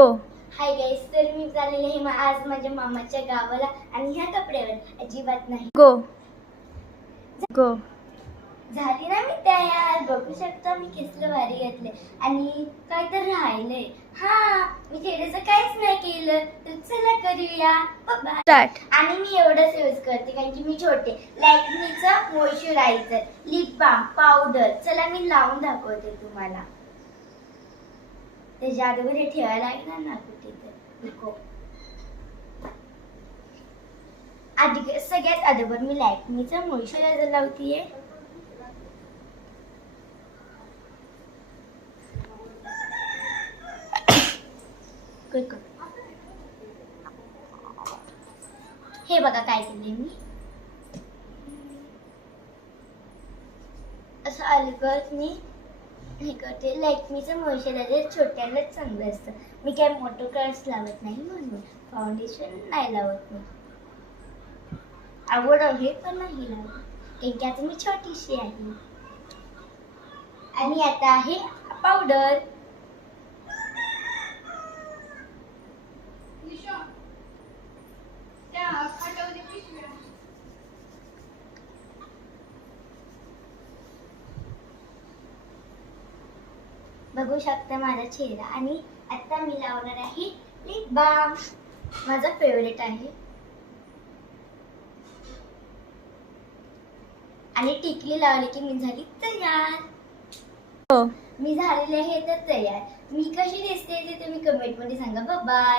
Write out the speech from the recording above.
गो. Hi guys, तर मी चाललेले आहे आज माझ्या मामाच्या गावाला आणि ह्या कपड्यावर अजिबात नाही. गो गो. झाली ना मी तयार, बघू शकता मी कसलं भारी घातले आणि काय तर राहिलंय. हा, मी थेडेचं काहीच नाही केलं, तर चला करूया. बाबा स्टार्ट. आणि मी एवढंच यूज करते कारण की मी छोटे. लॅक्मीचं मॉइश्चरायझर, लिप बाम, पावडर. चला मी लावून दाखवते तुम्हाला. त्याच्या अगोदर हे ठेवायला लागणार ना कुठे तर नको. आधी सगळ्यात अगोदर मी लॅक्मीचं मॉइश्चरायझर लावतीये. हे बघा काय केले मी. असं अलगद मी हे करते. लॅक्मीचं मॉइश्चरायझर छोट्यांनाच चांगलं असतं. मी काय मोठं कलर्स लावत नाही म्हणून फाउंडेशन नाही लावत मी. आवड आहे पण नाही लावत कारण की आता मी छोटीशी आहे. आणि आता आहे पावडर. बघू शकता माझा चेहरा. आणि आता मी लावणार आहे लिप बाम, माझा फेवरेट आहे. आणि टिकली लावली की मी झाली तयार. गो. मी झालेले आहे तर तयार. मी कशी दिसते ते तुम्ही कमेंट मध्ये सांगा. बाय.